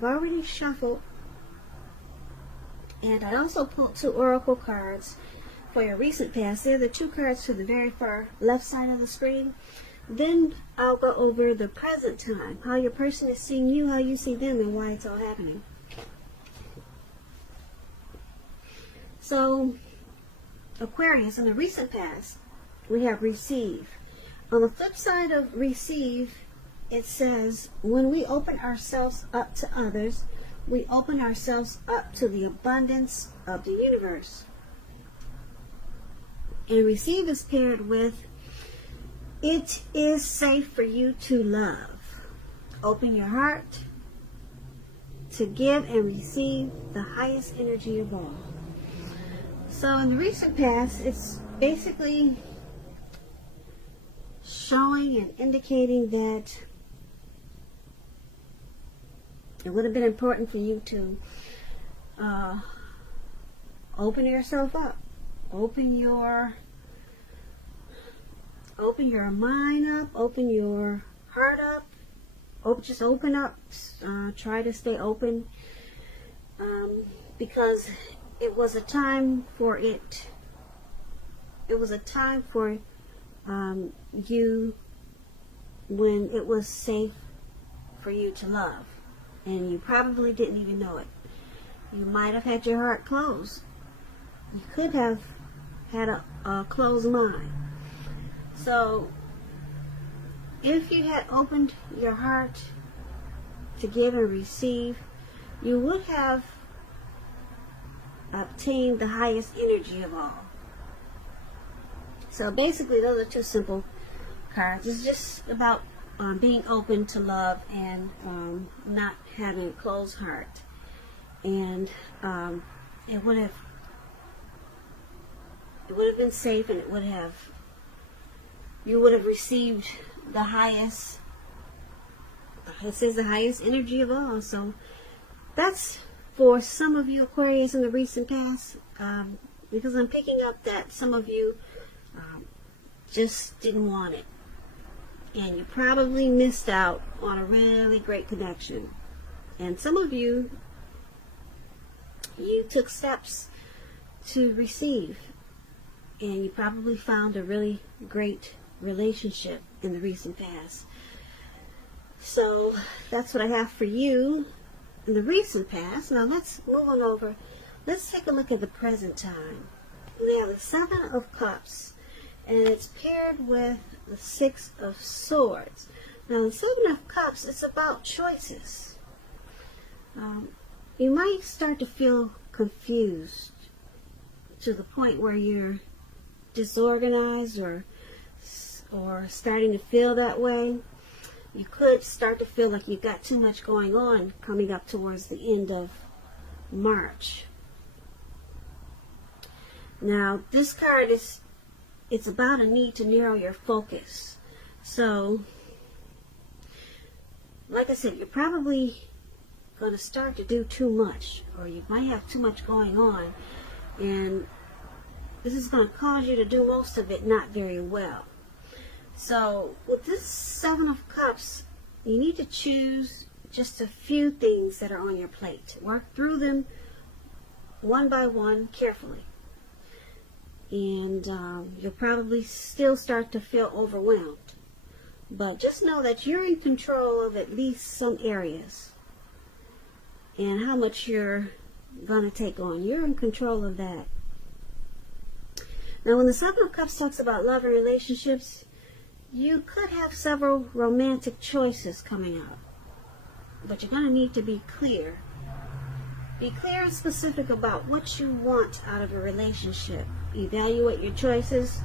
I've already shuffled, and I also pulled 2 oracle cards for your recent past. They're the 2 cards to the very far left side of the screen. Then I'll go over the present time, how your person is seeing you, how you see them, and why it's all happening. So, Aquarius, in the recent past, we have receive. On the flip side of receive, it says, when we open ourselves up to others, we open ourselves up to the abundance of the universe. And receive is paired with, it is safe for you to love. Open your heart to give and receive the highest energy of all. So in the recent past, it's basically showing and indicating that it would have been important for you to open yourself up. Open your mind up, open your heart up, just open up, try to stay open, because it was a time for you when it was safe for you to love, and you probably didn't even know it. You might have had your heart closed. You could have had a closed mind. So, if you had opened your heart to give and receive, you would have obtained the highest energy of all. So basically, those are 2 simple cards. It's just about being open to love and not having a closed heart. And it would have been safe, and you would have received the highest, it says the highest energy of all. So that's for some of you Aquarius in the recent past, because I'm picking up that some of you just didn't want it, and you probably missed out on a really great connection. And some of you took steps to receive, and you probably found a really great relationship in the recent past. So that's what I have for you in the recent past. Now let's move on over. Let's take a look at the present time. We have the 7 of Cups, and it's paired with the 6 of Swords. Now the 7 of Cups, it's about choices. You might start to feel confused to the point where you're disorganized or starting to feel that way. You could start to feel like you've got too much going on coming up towards the end of March. Now, this card it's about a need to narrow your focus. So, like I said, you're probably going to start to do too much, or you might have too much going on, and this is going to cause you to do most of it not very well. So with this 7 of Cups, you need to choose just a few things that are on your plate. Work through them one by one carefully, and you'll probably still start to feel overwhelmed. But just know that you're in control of at least some areas, and how much you're going to take on. You're in control of that. Now, when the 7 of Cups talks about love and relationships, you could have several romantic choices coming up, but you're going to need to be clear. Be clear and specific about what you want out of a relationship. Evaluate your choices,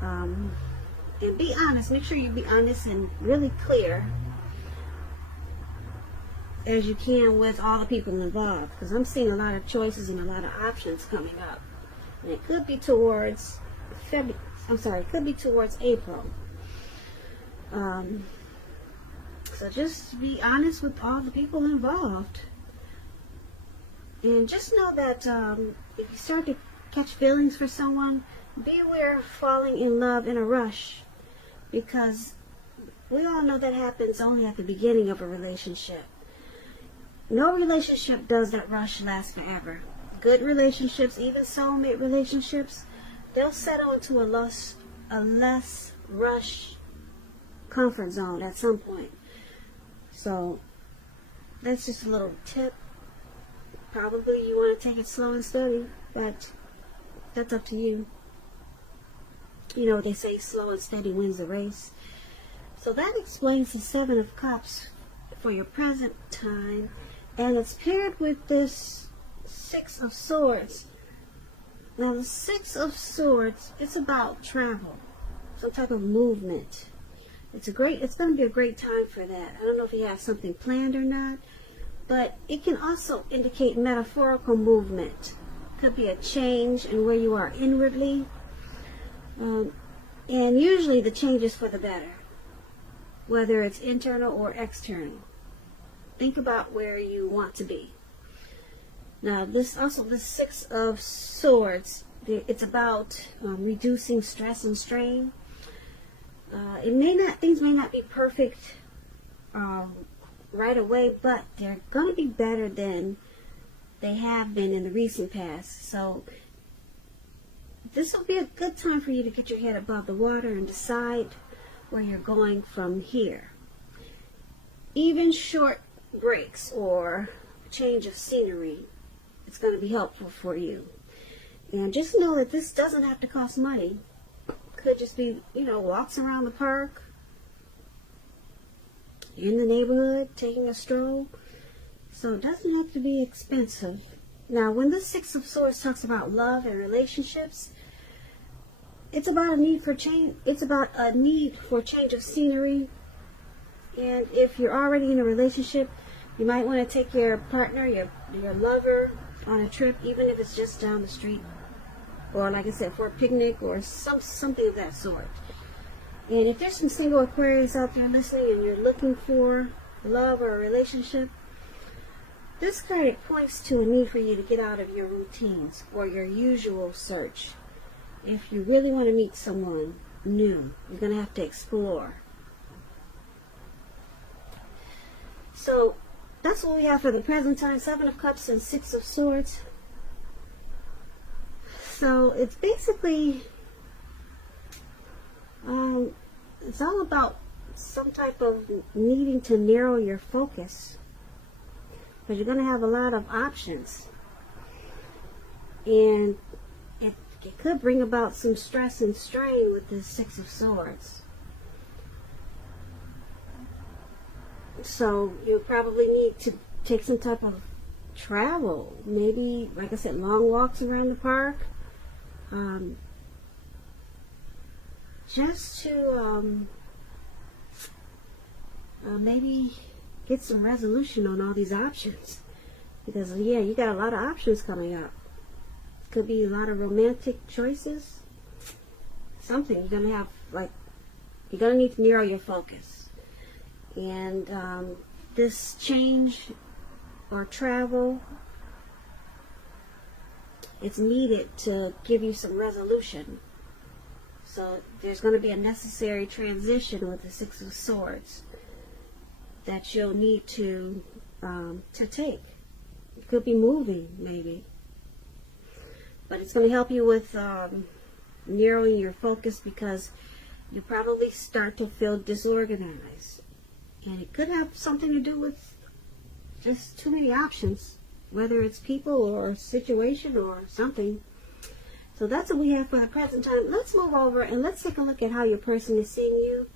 and be honest. Make sure you be honest and really clear as you can with all the people involved, because I'm seeing a lot of choices and a lot of options coming up, and it could be towards it could be towards April. So just be honest with all the people involved, and just know that if you start to catch feelings for someone, be aware of falling in love in a rush, because we all know that happens only at the beginning of a relationship. no relationship does that rush last forever. Good relationships, even soulmate relationships, they'll settle into a less rush comfort zone at some point. So that's just a little tip. Probably you want to take it slow and steady, but that's up to you. You know what they say, slow and steady wins the race. So that explains the Seven of Cups for your present time. And it's paired with this Six of Swords. Now the Six of Swords, it's about travel, some type of movement. It's going to be a great time for that. I don't know if you have something planned or not, but it can also indicate metaphorical movement. Could be a change in where you are inwardly. And usually the change is for the better, whether it's internal or external. Think about where you want to be. Now, the Six of Swords, it's about reducing stress and strain. Things may not be perfect right away, but they're going to be better than they have been in the recent past. So this will be a good time for you to get your head above the water and decide where you're going from here. Even short breaks or change of scenery, it's going to be helpful for you. And just know that this doesn't have to cost money. Could just be, walks around the park, in the neighborhood, taking a stroll. So it doesn't have to be expensive. Now, when the Six of Swords talks about love and relationships, it's about a need for change. It's about a need for change of scenery. And if you're already in a relationship, you might want to take your partner, your lover, on a trip, even if it's just down the street, or like I said, for a picnic or something of that sort. And if there's some single Aquarius out there listening and you're looking for love or a relationship, this card, it points to a need for you to get out of your routines or your usual search. If you really want to meet someone new, you're going to have to explore. So that's what we have for the present time. Seven of Cups and Six of Swords. So it's basically, it's all about some type of needing to narrow your focus, because you're going to have a lot of options, and it could bring about some stress and strain with the Six of Swords. So you'll probably need to take some type of travel, maybe, like I said, long walks around the park, just to maybe get some resolution on all these options, because you got a lot of options coming up. Could be a lot of romantic choices, something. You're gonna have, you're gonna need to narrow your focus, and this change or travel, it's needed to give you some resolution. So there's going to be a necessary transition with the Six of Swords that you'll need to take. It could be moving, maybe, but it's going to help you with narrowing your focus, because you probably start to feel disorganized, and it could have something to do with just too many options, whether it's people or situation or something. So that's what we have for the present time. Let's move over and let's take a look at how your person is seeing you.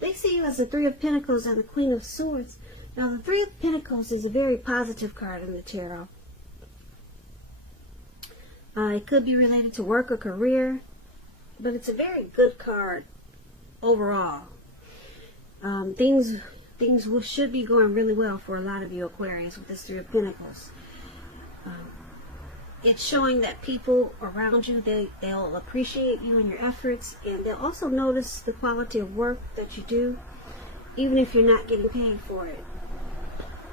They see you as the Three of Pentacles and the Queen of Swords. Now, the Three of Pentacles is a very positive card in the tarot. It could be related to work or career, but it's a very good card overall. Things should be going really well for a lot of you Aquarius with this Three of Pentacles. It's showing that people around you, they'll appreciate you and your efforts, and they'll also notice the quality of work that you do, even if you're not getting paid for it.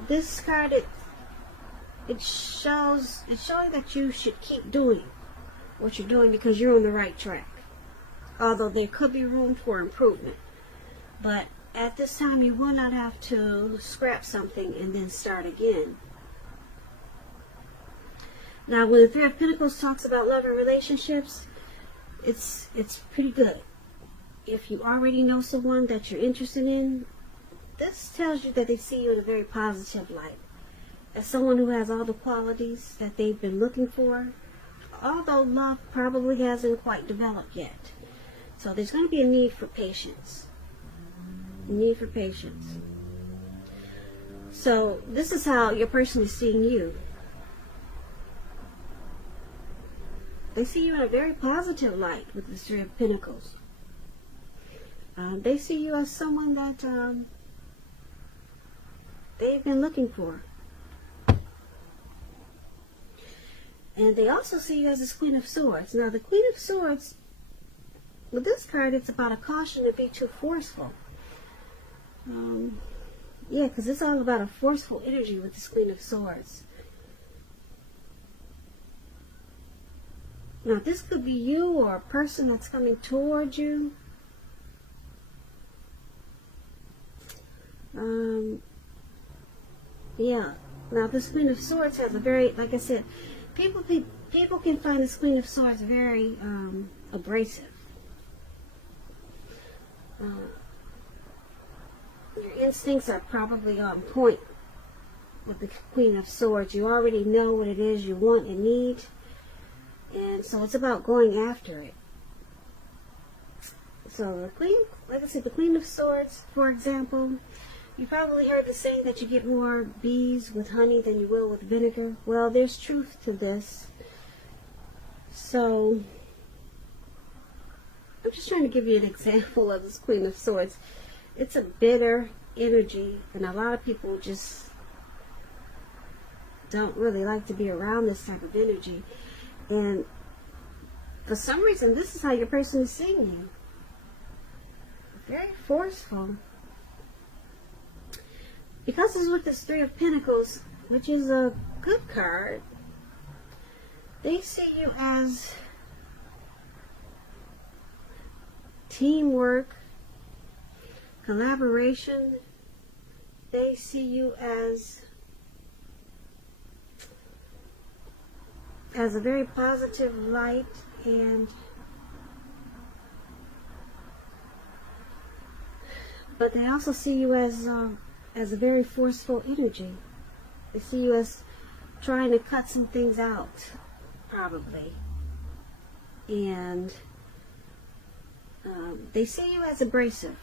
This card, it's showing that you should keep doing what you're doing, because you're on the right track. Although there could be room for improvement, but at this time you will not have to scrap something and then start again. Now, when the Three of Pentacles talks about love and relationships, it's pretty good. If you already know someone that you're interested in, this tells you that they see you in a very positive light. As someone who has all the qualities that they've been looking for, although love probably hasn't quite developed yet. So there's going to be a need for patience. A need for patience. So this is how your person is seeing you. They see you in a very positive light with the Three of Pentacles. They see you as someone that they've been looking for. And they also see you as this Queen of Swords. Now, the Queen of Swords, with this card, it's about a caution to be too forceful. Yeah, because it's all about a forceful energy with this Queen of Swords. Now, this could be you or a person that's coming towards you. Yeah. Now, this Queen of Swords has a very, like I said, people can find this Queen of Swords very abrasive. Your instincts are probably on point with the Queen of Swords. You already know what it is you want and need. And so it's about going after it. So the Queen, like I said, the Queen of Swords, for example, you probably heard the saying that you get more bees with honey than you will with vinegar. Well, there's truth to this. So I'm just trying to give you an example of this Queen of Swords. It's a bitter energy, and a lot of people just don't really like to be around this type of energy. And for some reason, this is how your person is seeing you. Very forceful. Because it's with this Three of Pentacles, which is a good card, they see you as teamwork, collaboration. They see you as a very positive light, but they also see you as a very forceful energy. They see you as trying to cut some things out, probably, and they see you as abrasive.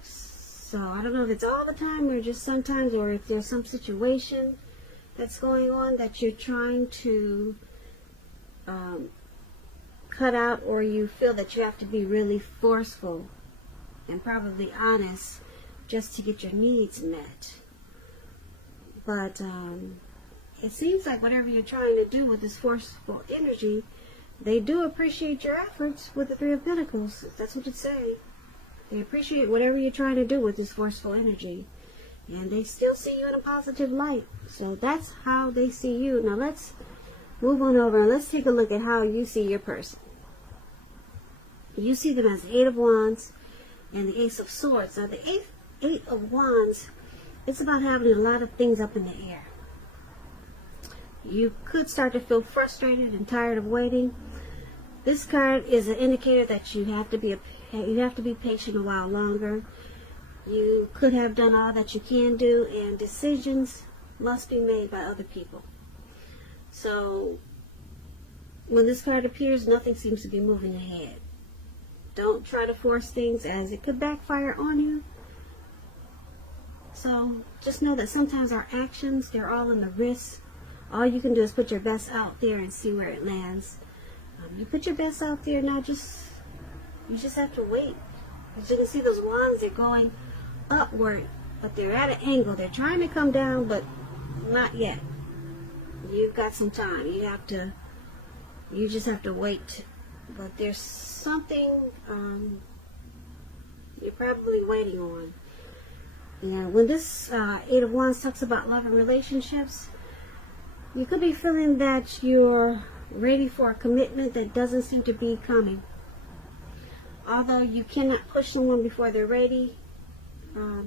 So I don't know if it's all the time or just sometimes, or if there's some situation that's going on that you're trying to cut out, or you feel that you have to be really forceful and probably honest just to get your needs met. But it seems like whatever you're trying to do with this forceful energy, they do appreciate your efforts with the Three of Pentacles. That's what it says. They appreciate whatever you're trying to do with this forceful energy. And they still see you in a positive light. So that's how they see you. Now let's move on over and let's take a look at how you see your person. You see them as the Eight of Wands and the Ace of Swords. Now the Eight of Wands, it's about having a lot of things up in the air. You could start to feel frustrated and tired of waiting. This card is an indicator that you have to be patient a while longer. You could have done all that you can do, and decisions must be made by other people. So when this card appears, nothing seems to be moving ahead. Don't try to force things, as it could backfire on you. So just know that sometimes our actions, they're all in the wrist. All you can do is put your best out there and see where it lands. You put your best out there now, you just have to wait. As you can see, those wands, they're going upward, but they're at an angle. They're trying to come down, but not yet. You've got some time. You just have to wait. But there's something you're probably waiting on. And when this Eight of Wands talks about love and relationships, you could be feeling that you're ready for a commitment that doesn't seem to be coming. Although you cannot push someone before they're ready,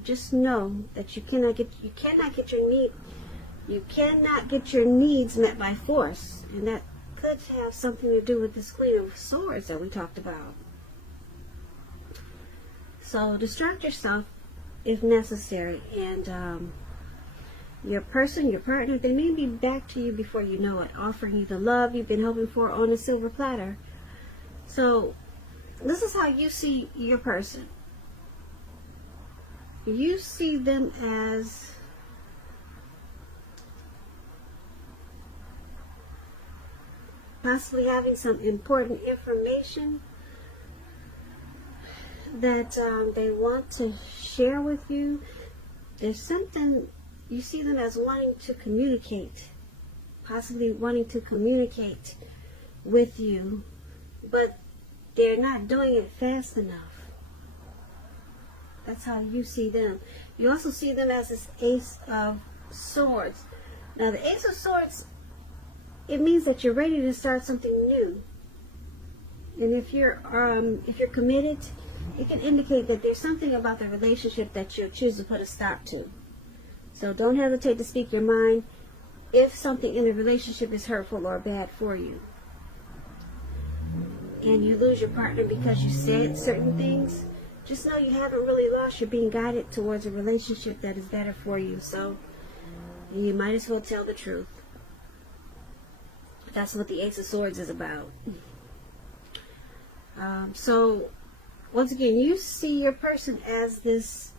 just know that you cannot get your need You cannot get your needs met by force, and that could have something to do with this Queen of Swords that we talked about. So distract yourself if necessary, and your person, your partner, they may be back to you before you know it, offering you the love you've been hoping for on a silver platter. So this is how you see your person. You see them as possibly having some important information that they want to share with you. There's something, you see them as wanting to communicate, possibly wanting to communicate with you, but they're not doing it fast enough. That's how you see them. You also see them as this Ace of Swords. Now the Ace of Swords, it means that you're ready to start something new. And if you're committed, it can indicate that there's something about the relationship that you'll choose to put a stop to. So don't hesitate to speak your mind if something in the relationship is hurtful or bad for you. And you lose your partner because you said certain things, just know you haven't really lost. You're being guided towards a relationship that is better for you. So you might as well tell the truth. That's what the Ace of Swords is about. So once again, you see your person as this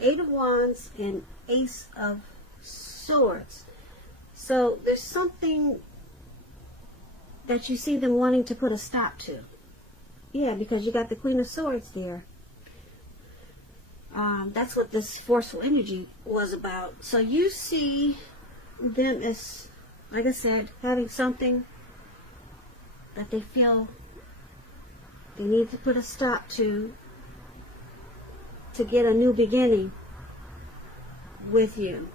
Eight of Wands and Ace of Swords. So there's something that you see them wanting to put a stop to. Yeah, because you got the Queen of Swords there. That's what this forceful energy was about. So you see them as, like I said, having something that they feel they need to put a stop to get a new beginning with you.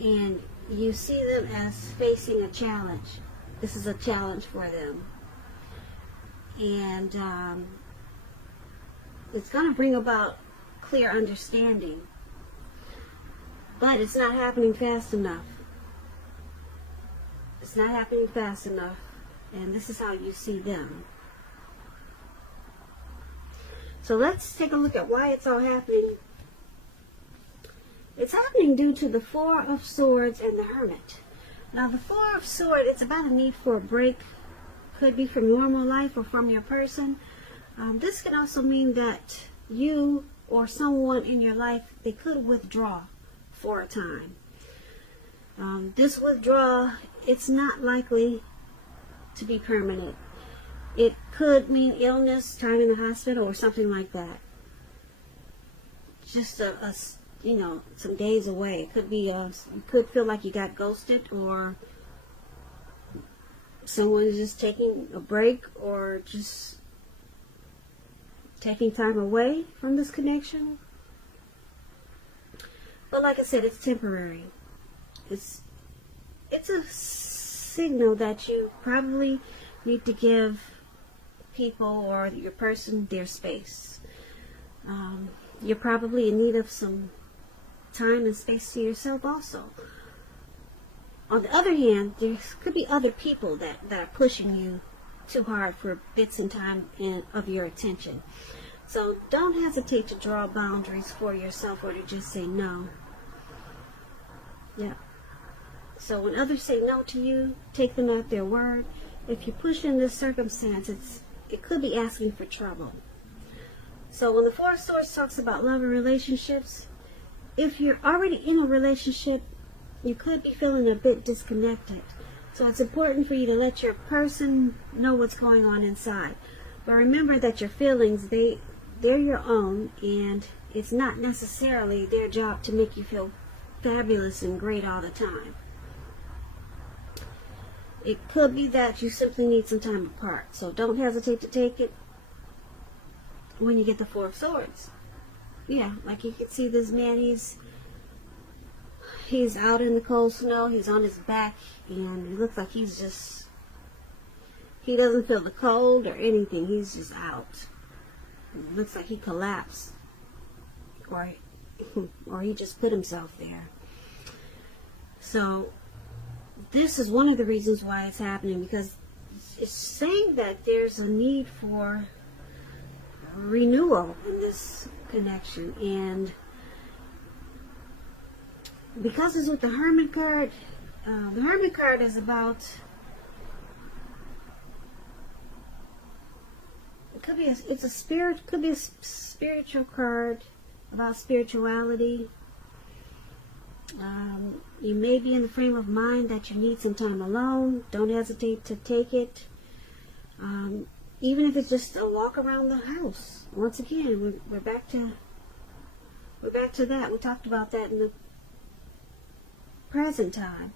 And you see them as facing a challenge. This is a challenge for them. And it's going to bring about clear understanding. But it's not happening fast enough. It's not happening fast enough. And this is how you see them. So let's take a look at why it's all happening. It's happening due to the Four of Swords and the Hermit. Now the Four of Swords, it's about a need for a break. Could be from normal life or from your person. This can also mean that you or someone in your life, they could withdraw for a time. This withdrawal, it's not likely to be permanent. It could mean illness, time in the hospital, or something like that. Just some days away. It could be you could feel like you got ghosted, or someone's just taking a break, or just taking time away from this connection. But like I said, it's temporary. It's a signal that you probably need to give people or your person their space. You're probably in need of some time and space to yourself also. On the other hand, there could be other people that are pushing you too hard for bits and time of your attention. So don't hesitate to draw boundaries for yourself, or to just say no. Yeah. So when others say no to you, take them at their word. If you push in this circumstance, it could be asking for trouble. So when the Four of Swords talks about love and relationships, if you're already in a relationship, you could be feeling a bit disconnected. So it's important for you to let your person know what's going on inside. But remember that your feelings, they're your own, and it's not necessarily their job to make you feel fabulous and great all the time. It could be that you simply need some time apart. So don't hesitate to take it when you get the Four of Swords. Yeah, like you can see this man, he's out in the cold snow, he's on his back, and it looks like he doesn't feel the cold or anything, he's just out. It looks like he collapsed, or he just put himself there. So this is one of the reasons why it's happening, because it's saying that there's a need for renewal in this connection. And because it's with the Hermit card, the Hermit card is about, it could be a spiritual card about spirituality. You may be in the frame of mind that you need some time alone. Don't hesitate to take it. Even if it's just a walk around the house. Once again, we're back to that. We talked about that in the present time.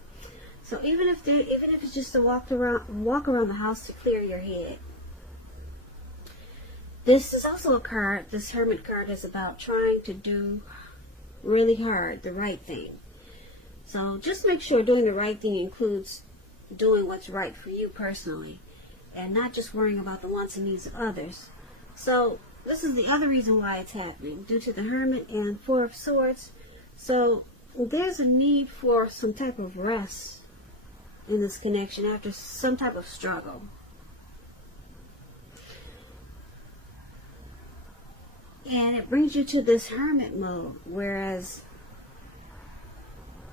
So even if it's just a walk around the house to clear your head. This is also a card. This Hermit card is about trying to do really hard the right thing. So just make sure doing the right thing includes doing what's right for you personally, and not just worrying about the wants and needs of others. So this is the other reason why it's happening, due to the Hermit and Four of Swords. So there's a need for some type of rest in this connection after some type of struggle. And it brings you to this Hermit mode, whereas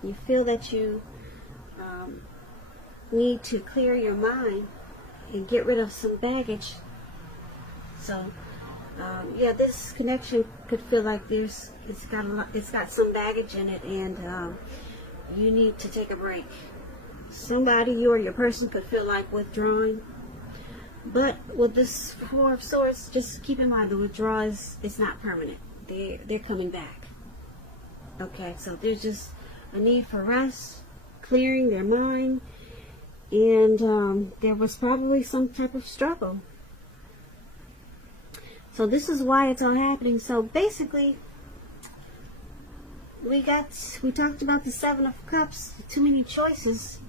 you feel that you need to clear your mind and get rid of some baggage. So yeah, this connection could feel like it's got some baggage in it, and you need to take a break. Somebody, you or your person, could feel like withdrawing. But with this Four of Swords, just keep in mind the withdrawal it's not permanent. They're coming back. Okay, so there's just a need for rest, clearing their mind, and there was probably some type of struggle. So this is why it's all happening. So basically, we talked about the Seven of Cups, too many choices.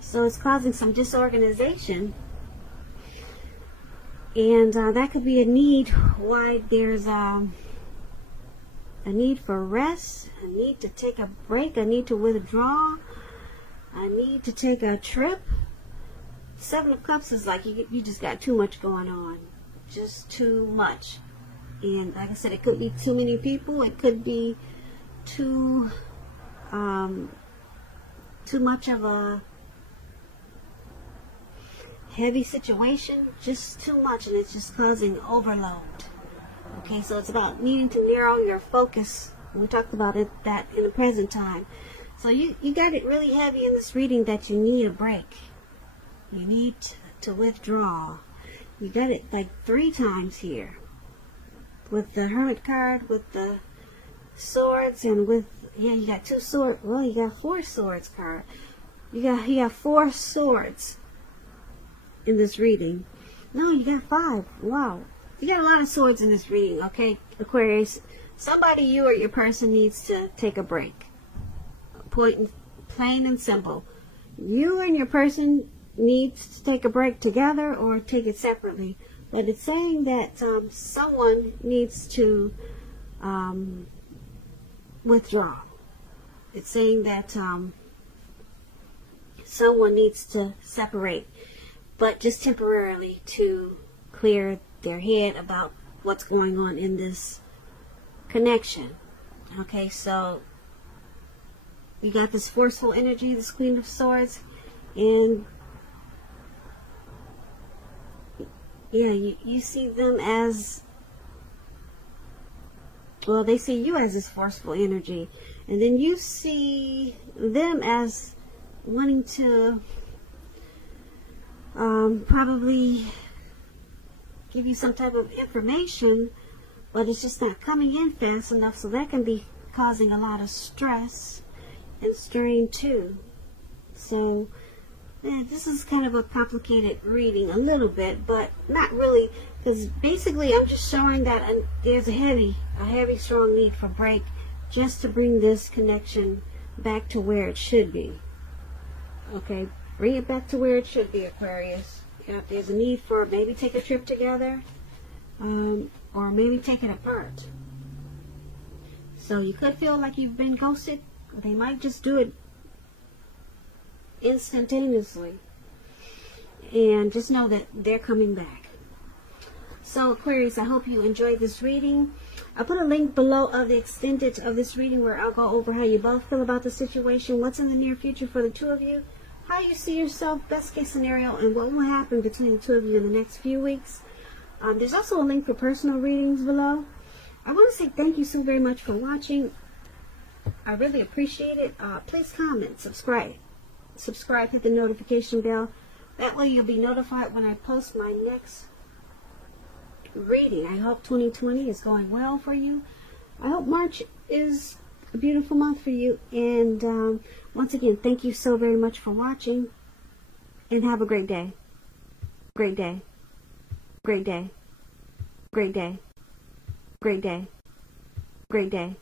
So it's causing some disorganization. And that could be a need why there's a need for rest, a need to take a break, a need to withdraw, a need to take a trip. Seven of Cups is like you just got too much going on. Just too much. And like I said, it could be too many people. It could be too much of a heavy situation, just too much, and it's just causing overload. Okay, so it's about needing to narrow your focus. We talked about that in the present time. So you got it really heavy in this reading that you need a break. You need to withdraw. You got it like 3 times here. With the Hermit card, with the swords, and with, yeah, you got 2 swords. Well, you got 4 swords card. You got 4 swords in this reading. No, you got 5. Wow. You got a lot of swords in this reading, okay, Aquarius? Somebody, you or your person, needs to take a break. Plain and simple. You and your person needs to take a break together or take it separately. But it's saying that someone needs to withdraw. It's saying that someone needs to separate, but just temporarily, to clear their head about what's going on in this connection. Okay, so you got this forceful energy, this Queen of Swords, and yeah, you see them as, well, they see you as this forceful energy, and then you see them as wanting to probably give you some type of information, but it's just not coming in fast enough, so that can be causing a lot of stress and strain too. So yeah, this is kind of a complicated reading a little bit, but not really, because basically I'm just showing that there's a heavy strong need for break, just to bring this connection back to where it should be. Okay, bring it back to where it should be, Aquarius. If there's a need for maybe take a trip together, or maybe take it apart. So you could feel like you've been ghosted. They might just do it instantaneously. And just know that they're coming back. So Aquarius, I hope you enjoyed this reading. I'll put a link below of the extended of this reading where I'll go over how you both feel about the situation, what's in the near future for the two of you, how you see yourself, best case scenario, and what will happen between the two of you in the next few weeks. There's also a link for personal readings below. I want to say thank you so very much for watching. I really appreciate it. Please comment, subscribe, hit the notification bell. That way you'll be notified when I post my next reading. I hope 2020 is going well for you. I hope March is a beautiful month for you. And once again, thank you so very much for watching. And have a great day. Great day. Great day. Great day. Great day. Great day.